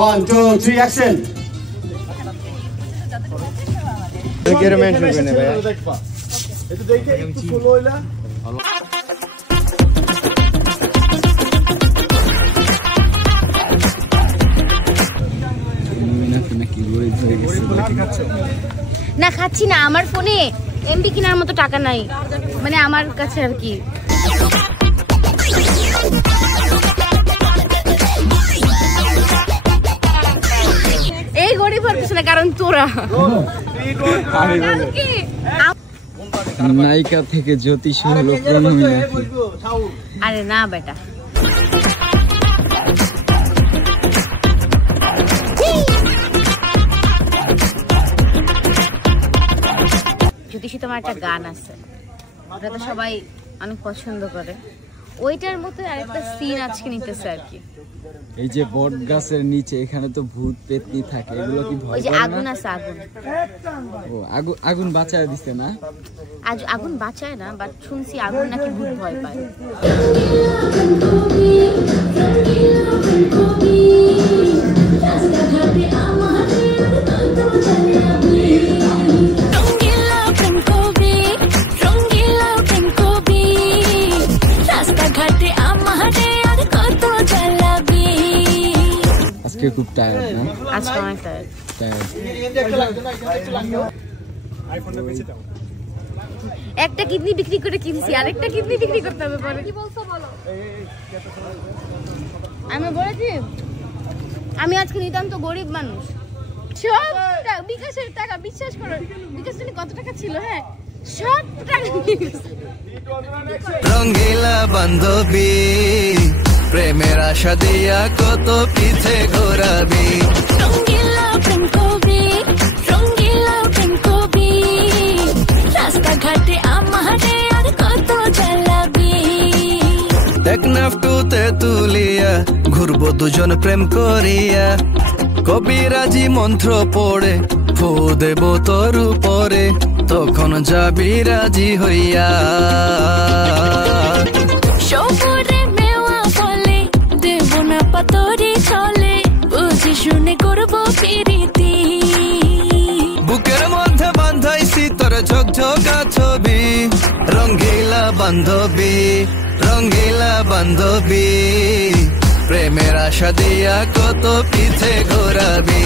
1 2 3 action কে mention করবে ভাই এটা দেখে একটু স্লো হইলা না খাচ্ছি না, আমার ফোনে এমবি কেনার মতো টাকা নাই, মানে আমার কাছে আর কি। এই গরিব আর কিছু না, কারণ তোরা নায়িকা থেকে জ্যোতিষ হলো প্রণমী। আরে না বেটা, জ্যোতিষী তোমার একটা গান আছে, ওটা তো সবাই অনেক পছন্দ করে, ওইটার মতো আরেকটা সিন আজকে নিতেছে আর কি। এই যে বট গাছের নিচে এখানে তো ভূত পেতনি থাকে, এগুলো কি ভয়? ওই যে আগুন আছে, আগুন। ও আগুন বাঁচায় দিছে না? আগুন বাঁচায় না, বাট শুনছি আগুন নাকি ভূত ভয় পায়। আজকে খুব টায়ার্ড না? আজকে অনেক টায়ার্ড। একটা কিডনি বিক্রি করে কিনছি, আরেকটা কিডনি বিক্রি করতে হবে পরে। কি বলছো বলো? আমি বলেছি আমি আজকে নিতান্ত গরিব মানুষ, সবটা বিকাশের টাকা, বিশ্বাস করো বিকাশ জানি কত টাকা ছিল, হ্যাঁ সব টাকা রঙ্গিলা বান্ধবী প্রেমের আশা দিয়া কত পিছে ঘোরাবি, রঙ্গিলা প্রেম কবি, রঙ্গিলা প্রেম কবি, রাস্তাঘাটে আমারে আর কত জ্বালাবি। টেকনাফ টুতে তুলিয়া ঘুরবো দুজন প্রেম করিয়া, কবিরাজি মন্ত্র পড়ে ফু দেব তোর উপরে, তখন যাবি রাজি হইয়া। শহরে মেওয়া বলে দেব না পাতরি চলে, বুঝে শুনে করবো প্রীতি। বুকের মধ্যে বান্ধাইছি তোর ঝকঝকা ছবি, রঙ্গিলা বান্ধবী, রঙ্গিলা বান্ধবী প্রেমের আশা দিয়া কত পিছে ঘোরাবি,